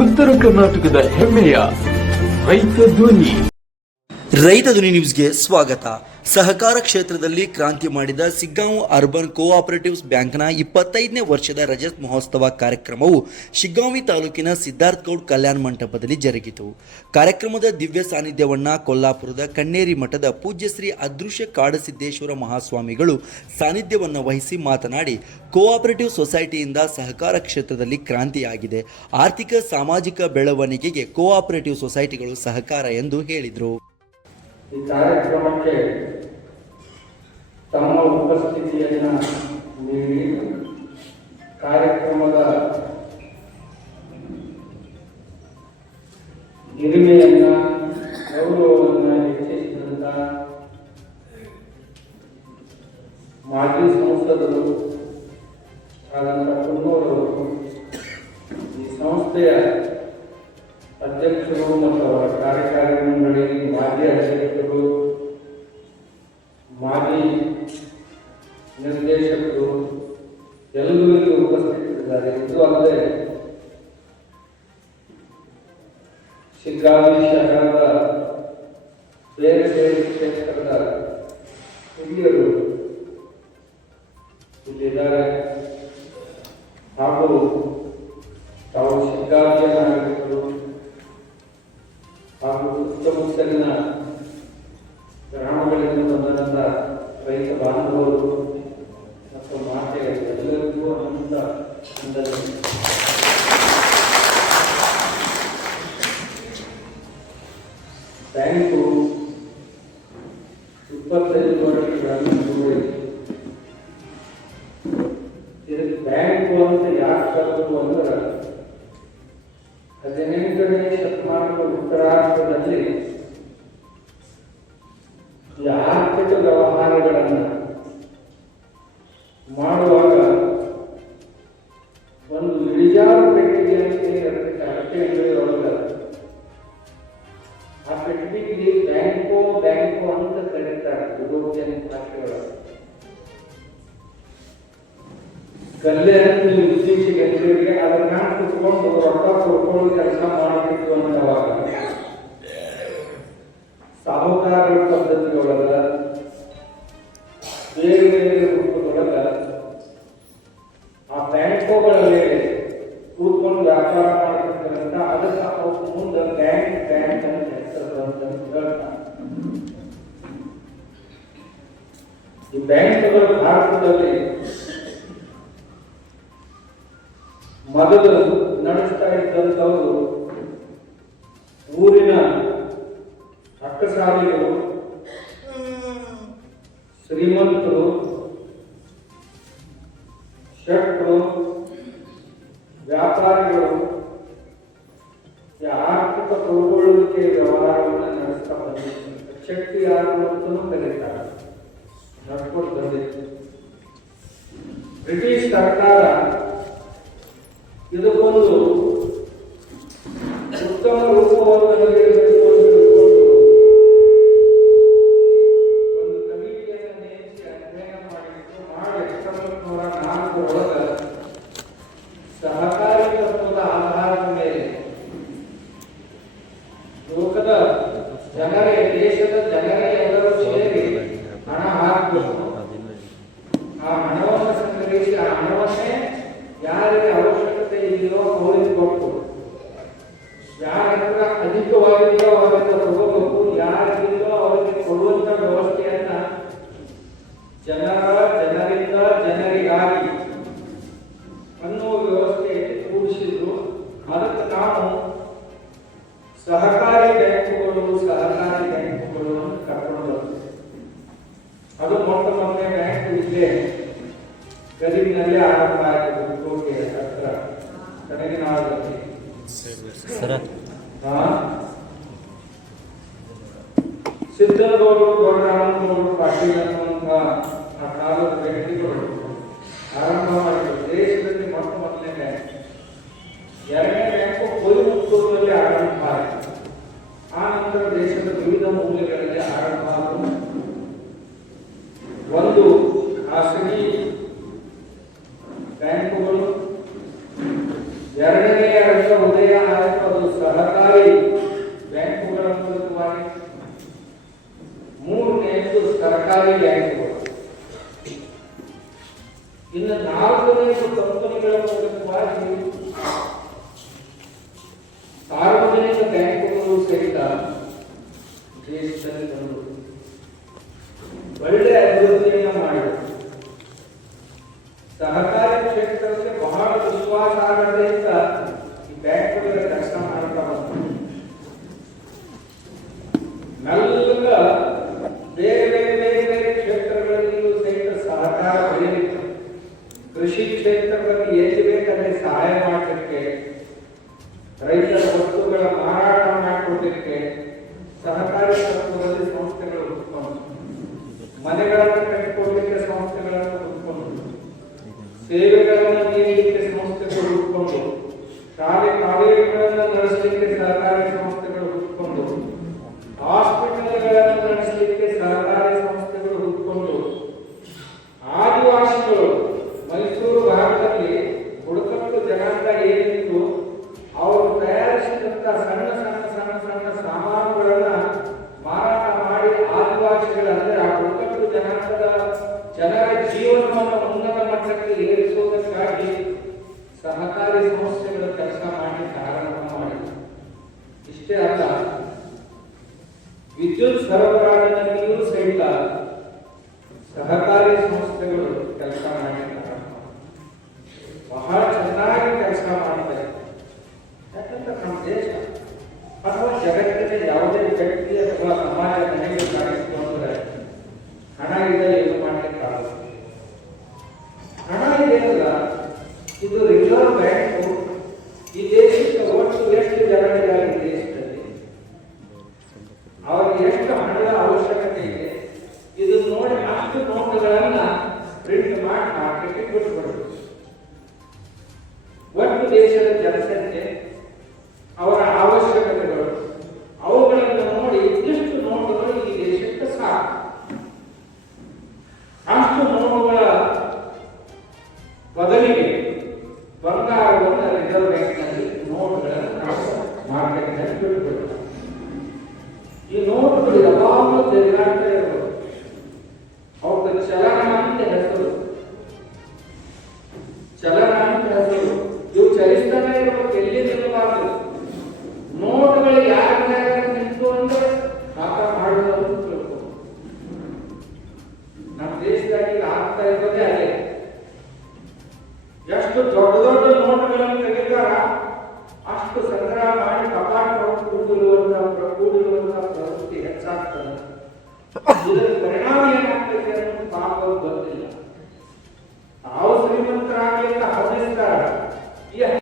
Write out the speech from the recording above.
ಉತ್ತರ ಕರ್ನಾಟಕದ ಹೆಮ್ಮೆಯ ರೈತ ಧ್ವನಿ. ರೈತ ಧ್ವನಿ ನ್ಯೂಸ್ಗೆ ಸ್ವಾಗತ. ಸಹಕಾರ ಕ್ಷೇತ್ರದಲ್ಲಿ ಕ್ರಾಂತಿ ಮಾಡಿದ ಶಿಗ್ಗಾಂವ್ ಅರ್ಬನ್ ಕೋಆಪರೇಟಿವ್ಸ್ ಬ್ಯಾಂಕ್ನ 25ನೇ ವರ್ಷದ ರಜತ್ ಮಹೋತ್ಸವ ಕಾರ್ಯಕ್ರಮವು ಶಿಗ್ಗಾಂವಿ ತಾಲೂಕಿನ ಸಿದ್ಧಾರ್ಥಗೌಡ್ ಕಲ್ಯಾಣ ಮಂಟಪದಲ್ಲಿ ಜರುಗಿತು. ಕಾರ್ಯಕ್ರಮದ ದಿವ್ಯ ಸಾನ್ನಿಧ್ಯವನ್ನ ಕೊಲ್ಲಾಪುರದ ಕಣ್ಣೇರಿ ಮಠದ ಪೂಜ್ಯ ಶ್ರೀ ಅದೃಶ್ಯ ಕಾಡಸಿದ್ದೇಶ್ವರ ಮಹಾಸ್ವಾಮಿಗಳು ಸಾನ್ನಿಧ್ಯವನ್ನು ವಹಿಸಿ ಮಾತನಾಡಿ, ಕೋಆಪರೇಟಿವ್ ಸೊಸೈಟಿಯಿಂದ ಸಹಕಾರ ಕ್ಷೇತ್ರದಲ್ಲಿ ಕ್ರಾಂತಿಯಾಗಿದೆ. ಆರ್ಥಿಕ ಸಾಮಾಜಿಕ ಬೆಳವಣಿಗೆಗೆ ಕೋಆಪರೇಟಿವ್ ಸೊಸೈಟಿಗಳು ಸಹಕಾರ ಎಂದು ಹೇಳಿದರು. ಈ ಕಾರ್ಯಕ್ರಮಕ್ಕೆ ತಮ್ಮ ಉಪಸ್ಥಿತಿಯನ್ನು ನೀಡಿ ಕಾರ್ಯಕ್ರಮದ ಹಿರಿಮೆಯನ್ನ ಗೌರವವನ್ನು ಹೆಚ್ಚಿಸಿದಂತ ಮಾಜಿ ಸಂಸದರು ಆದಂಥ ಕುನ್ನೂರವರು, ಈ ಸಂಸ್ಥೆಯ ಅಧ್ಯಕ್ಷರು ಮತ್ತು ಅವರ ಕಾರ್ಯಕಾರಿ ಮಂಡಳಿ, ಮಾಜಿ ಅಧ್ಯಕ್ಷರು, ಮಾಜಿ ನಿರ್ದೇಶಕರು ಎಲ್ಲರೂ ಇಲ್ಲಿ ಉಪಸ್ಥಿತರಿದ್ದಾರೆ. ಇದು ಅಲ್ಲದೆ ಶಿಗ್ಗಾಂವಿ ಶಹರದ ಬೇರೆ ಬೇರೆ ಕ್ಷೇತ್ರದ ಹಿರಿಯರು ಇಲ್ಲಿದ್ದಾರೆ ಹಾಗೂ ತಾವು ಶಿಗ್ಗಾಂವಿಯ ನಾಗರಿಕರು ಹಾಗೂ ಸುತ್ತಮುತ್ತಲಿನ ಗ್ರಾಮಗಳಿಂದ ಬಂದಂಥ ರೈತ ಬಾಂಧವರು ಮತ್ತು ಮಾತೆಯರು ಎಲ್ಲರಿಗೂ ಅನಂತ ಬ್ಯಾಂಕು 25 ವರ್ಷಗಳನ್ನು ಕೂಡಿ ಇದಕ್ಕೆ ಬ್ಯಾಂಕು ಅಂತ ಯಾಕೆ ಕರೆದ್ರು ಅಂದ್ರೆ 18ನೇ ಶತಮಾನದ ಉತ್ತರಾರ್ಧದಲ್ಲಿ ಈ ಆರ್ಥಿಕ ವ್ಯವಹಾರಗಳನ್ನು ಮಾಡುವಾಗ ಒಂದು ಇಳಿಜಾರು ಪೆಟ್ಟಿಗೆ ಅಂತ ಅಳತೆ ಅಂಗಡಿಯೊಳಗ ಆ ಪೆಟ್ಟಿಗೆಗೆ ಬ್ಯಾಂಕೋ ಅಂತ ಕರೀತಾರೆ ಯುರೋಪಿಯನ್ ಭಾಷೆಯೊಳಗೆ. ಕಲ್ಲೆ ಅಂತ ಇತ್ತೀಚೆಗೆ ಅಂಗಡಿಗೆ ಅದನ್ನ ಕುತ್ಕೊಂಡು ರೊಕ್ಕ ಕೊಡ್ಕೊಂಡು ಕೆಲಸ ಮಾಡಬೇಕು ಅನ್ನೋವಾಗ ಸಾಹುಕಾರರ ಪದ್ಧತಿಯೊಳಗ ಬೇರೆ ಬೇರೆ ರೂಪದೊಳಗ ಆ ಬ್ಯಾಂಕುಗಳ ಮೇಲೆ ಕೂತ್ಕೊಂಡು ವ್ಯಾಪಾರ ಮಾಡ್ತಿರ್ತಾರಂತ ಅದಕ್ಕೆ ಅವ್ರ ಮುಂದೆ ಬ್ಯಾಂಕ್ ಅಂತ ಹೆಸರು ಅಂತ ಹೇಳ್ತಾರೆ. ಈ ಬ್ಯಾಂಕ್ಗಳು ಭಾರತದಲ್ಲಿ ಮೊದಲು ನಡೆಸ್ತಾ ಇದ್ದಂಥವರು ಊರಿನ ಅಕ್ಕಸಾಲಿಗಳು, ಶ್ರೀಮಂತರು, ಶೆಟ್ರು, ವ್ಯಾಪಾರಿಗಳು ಆರ್ಥಿಕ ತೊಡಗೊಳ್ಳುವಿಕೆ ವ್ಯವಹಾರವನ್ನು ನಡೆಸ್ತಾ ಬಂದಿದ್ದಾರೆ. ಶಕ್ತಿ ಯಾರು ಅಂತಲೂ ಕರೀತಾರೆ. ನಡ್ಕೊಂಡು ಬಂದಿತ್ತು. ಬ್ರಿಟಿಷ್ ಸರ್ಕಾರ ಇದಕ್ಕೊಂದು ಉತ್ತಮ ರೂಪವನ್ನು ನೀಡಬೇಕು ಒಂದು ಕಮಿಟಿಯನ್ನು ನೇಮಿಸಿ ಅಧ್ಯಯನ ಮಾಡಿತ್ತು. ಮಾರ್ಚ್ 1904 ಸಹಕಾರಿ ತತ್ವದ ಆಧಾರದ ಮೇಲೆ ಲೋಕದ ಜನರೇ, ದೇಶದ ಜನರೇ ಎಲ್ಲರೂ ಸೇರಿ ಹಣ ಹಾಕಬೇಕು. ಆ ಹಣವನ್ನು ಸಂಗ್ರಹಿಸಿ ಆ ಹಣವನ್ನೇ ಯಾರಿಗೆ ಅವಶ್ಯಕತೆ ಇದೆಯೋ ಅವರಿಗೆ ಕೊಟ್ಟು, ಯಾರ ಹತ್ರ ಅಧಿಕವಾಗಿದೆಯೋ ಅವರಿಂದ ತಗೋಬೇಕು, ಯಾರಿಗಿದೆಯೋ ಅವರಿಗೆ ಕೊಡುವಂತ ವ್ಯವಸ್ಥೆಯನ್ನ ಜನರಿಂದ ಜನರಿಗಾಗಿ ಅನ್ನುವ ವ್ಯವಸ್ಥೆ ಕೂಡಿಸಿದ್ರು. ಅದಕ್ಕೆ ನಾವು ಸಹಕಾರಿ ಬ್ಯಾಂಕುಗಳು ಕರ್ಕೊಂಡು ಬಂತು. ಅದು ಮೊಟ್ಟ ಮೊದಲನೇ ಬ್ಯಾಂಕ್ ಇಲ್ಲೇ ಗದಗಿನಲ್ಲಿ ಆರಂಭ ಆಗಿದ್ದು, ಕೋಟೆ ಹತ್ರ ಕನಗಿನಾಳದಲ್ಲಿ. ಸಿದ್ದನಗೌಡರು, ದೊಡ್ಡರಾಮನಗೌಡರು, ಪಾಟೀಲ್ ಅನ್ನುವಂಥ ಆ ಕಾಲದ ವ್ಯಕ್ತಿಗಳು ಆರಂಭ ಮಾಡಿದ್ರು. ದೇಶದಲ್ಲಿ ಮೊಟ್ಟ ಮೊದಲನೇ ಬ್ಯಾಂಕ್. ಎರಡನೇ ಬ್ಯಾಂಕು ಕೊಯಮತ್ತೂರಿನಲ್ಲಿ ಆರಂಭ ಆಯಿತು. ಆ ನಂತರ ದೇಶದ ವಿವಿಧ ಮೂಲೆಗಳಲ್ಲಿ ಆರಂಭ ಆದವು. ಒಂದು ಖಾಸಗಿ ಬ್ಯಾಂಕುಗಳು, ಎರಡನೆಯ ರಂಗ ಉದಯ ಬ್ಯಾಂಕುಗಳು. ಇನ್ನು 4 ಕಂಪನಿಗಳ ಮೂಲಕವಾಗಿ ಸಾರ್ವಜನಿಕ ಬ್ಯಾಂಕುಗಳು ಸಹಿತ ದೇಶದಲ್ಲಿ ಬಂದು ಒಳ್ಳೆ ಅಭಿವೃದ್ಧಿಯನ್ನು ಮಾಡಿದರು. ಸಹಕಾರಿ ಕ್ಷೇತ್ರಕ್ಕೆ ಬಹಳ ವಿಶ್ವಾಸಾರ್ಹತೆಯಿಂದ ಈ ಬ್ಯಾಂಕುಗಳ ಕೆಲಸ ಮಾಡ್ತಾ ಬಂತು. ಮೆಲ್ಲಗ ಬೇರೆ ಕ್ಷೇತ್ರಗಳಲ್ಲಿಯೂ ಸಹಿತ ಸಹಕಾರ ಬೆಳೆಯಿತು. ಕೃಷಿ ಕ್ಷೇತ್ರದಲ್ಲಿ ಎಲ್ಲಿ ಬೇಕಾದ್ರೆ ಸಹಾಯ ಮಾಡಲಿಕ್ಕೆ, ರೈತರ ವಸ್ತುಗಳ ಮಾರಾಟ ಮಾಡಿಕೊಡಲಿಕ್ಕೆ ಸಹಕಾರಿ ಕ್ಷೇತ್ರದಲ್ಲಿ ಸಂಸ್ಥೆಗಳು ಹುಟ್ಟುಕೊಂಡು, ಮನೆಗಳನ್ನು ಕಟ್ಟಿಕೊಡಲಿಕ್ಕೆ ಸಂಸ್ಥೆಗಳನ್ನು ಹುಟ್ಟುಕೊಂಡು, ಸೇವೆಗಳನ್ನು ನೀಡಲಿಕ್ಕೆ ಸಂಸ್ಥೆಗಳು ಹುಟ್ಟುಕೊಂಡು, ಶಾಲೆ ಕಾಲೇಜುಗಳನ್ನು ನಡೆಸಲಿಕ್ಕೆ ಸಹಕಾರಿ ಸಂಸ್ಥೆಗಳು ಹುಟ್ಟುಕೊಂಡು, ಹಾಸ್ಪಿಟಲ್ಗಳನ್ನು ನಡೆಸಲಿಕ್ಕೆ ಸಹಕಾರಿ ಸಂಸ್ಥೆಗಳು ಹುಟ್ಟುಕೊಂಡು, ಆದಿವಾಸಿಗಳು ಮೈಸೂರು ಭಾಗದಲ್ಲಿ ಬುಡಕಟ್ಟು ಜನಾಂಗ ಏನಿತ್ತು ಅವರು ತಯಾರಿಸಿದಂತ ಸಣ್ಣ ಸಣ್ಣ ಸಣ್ಣ ಸಣ್ಣ ಸಾಮಾನುಗಳನ್ನ ಮಾರಾಟ ಮಾಡಿ ಆದಿವಾಸಿಗಳಂದ್ರೆ ಆ ಬುಡಕಟ್ಟು ಜನಾಂಗದ ಜನರ ಜೀವನವನ್ನು ಉನ್ನತ ಮಟ್ಟಕ್ಕೆ ಏರಿಸುವುದಕ್ಕಾಗಿ ಸಹಕಾರಿ ಸಂಸ್ಥೆಗಳು ಕೆಲಸ ಮಾಡಲಿಕ್ಕೆ ಆರಂಭ ಮಾಡಿದರು. ಇಷ್ಟೇ ಅಲ್ಲ, ವಿದ್ಯುತ್ ಸರಬರಾಜಿನಲ್ಲಿಯೂ ಸಹಿತ ಸಹಕಾರಿ ಸಂಸ್ಥೆಗಳು ಕೆಲಸ ಮಾಡಲಿಕ್ಕೆ ಆರಂಭ ಬಹಳ ಚೆನ್ನಾಗಿ ಕೆಲಸ ಮಾಡ್ತಾರೆ. ಯಾಕಂದ್ರೆ ನಮ್ಮ ದೇಶ ಅಥವಾ ಜಗತ್ತಿನ ಯಾವುದೇ ವ್ಯಕ್ತಿ ಅಥವಾ ಸಮಾಜ ಮನೆಗೆ ಸಾಗಿಸಿಕೊಂಡ್ರೆ ಹಣ ಇದೆ ಏನು ಮಾಡಲಿಕ್ಕಾಗಲ್ಲ. ಹಣ ಇದೆಯಲ್ಲ, ಇದು ರಿಸರ್ವ್ ಬ್ಯಾಂಕು ಈ ದೇಶಕ್ಕೆ ಒಟ್ಟು ಎಷ್ಟು ಜನರಿದ್ದಾರೆ ಈ ದೇಶದಲ್ಲಿ, ಅವರಿಗೆ ಎಷ್ಟು ಹಣದ ಅವಶ್ಯಕತೆ ಇದೆ ಇದು ನೋಡಿ ಅಷ್ಟು ನೋಟುಗಳನ್ನ ಪ್ರಿಂಟ್ ಮಾಡಿ ಮಾರ್ಕೆಟ್ಗೆ ಬಿಟ್ಟುಕೊಡಬೇಕು. ಒಟ್ಟು ದೇಶದ ಜನಸಂಖ್ಯೆ, ಅವರ ಅವಶ್ಯಕತೆಗಳು, ಅವುಗಳನ್ನು ನೋಡಿ ಇಷ್ಟು ನೋಟುಗಳು ಈ ದೇಶಕ್ಕೆ ಸಾಕು. ಅಷ್ಟು ನೋಟುಗಳ ಬದಲಿಗೆ ಬಂಗಾರವನ್ನು ರಿಸರ್ವ್ ಬ್ಯಾಂಕ್ನಲ್ಲಿ ನೋಟುಗಳನ್ನು ನಾವು ಮಾರ್ಕೆಟ್ನಲ್ಲಿ ಬಿಟ್ಟುಕೊಡಬೇಕು. ಈ ನೋಟುಗಳು ಯಾವಾಗಲೂ ತಿರುಗಾಡ್ತಾ ಇರಬಹುದು. ಅವಕ್ಕೆ ಚಲನ ಅಂತ ಹೆಸರು, ಚಲನ ಅಂತ ಹೆಸರು. ಇವು ಚಲಿಸ್ತಾನೆ ಇರಬೇಕು, ಎಲ್ಲಿ ನಿಲ್ಲಬಾರದು. ನೋಟುಗಳು ಯಾರ ನಿಂತು ಅಂದ್ರೆ ಮಾತ ಮಾಡುವುದು ತಿಳ್ಕೊ. ನಮ್ಮ ದೇಶದಾಗಿ ಆಗ್ತಾ ಇರೋದೇ ಅದೇ. ಎಷ್ಟು ದೊಡ್ಡ ದೊಡ್ಡ ನೋಟುಗಳನ್ನು ತೆಗೆದಾರ ಅಷ್ಟು ಸಂಗ್ರಹ ಮಾಡಿ ಕಪಾಟ ಕೂಡಿರುವಂತಹ ಪ್ರವೃತ್ತಿ ಹೆಚ್ಚಾಗ್ತದೆ. ಇದರ ಪರಿಣಾಮ ಏನಾಗ್ತದೆ ಅನ್ನೋದು ಪಾಪ ಗೊತ್ತಿಲ್ಲ. ತಾವು ಶ್ರೀಮಂತರಾಗಲಿಕ್ಕೆ ಹಬ್ಬಿಸ್ತಾರ.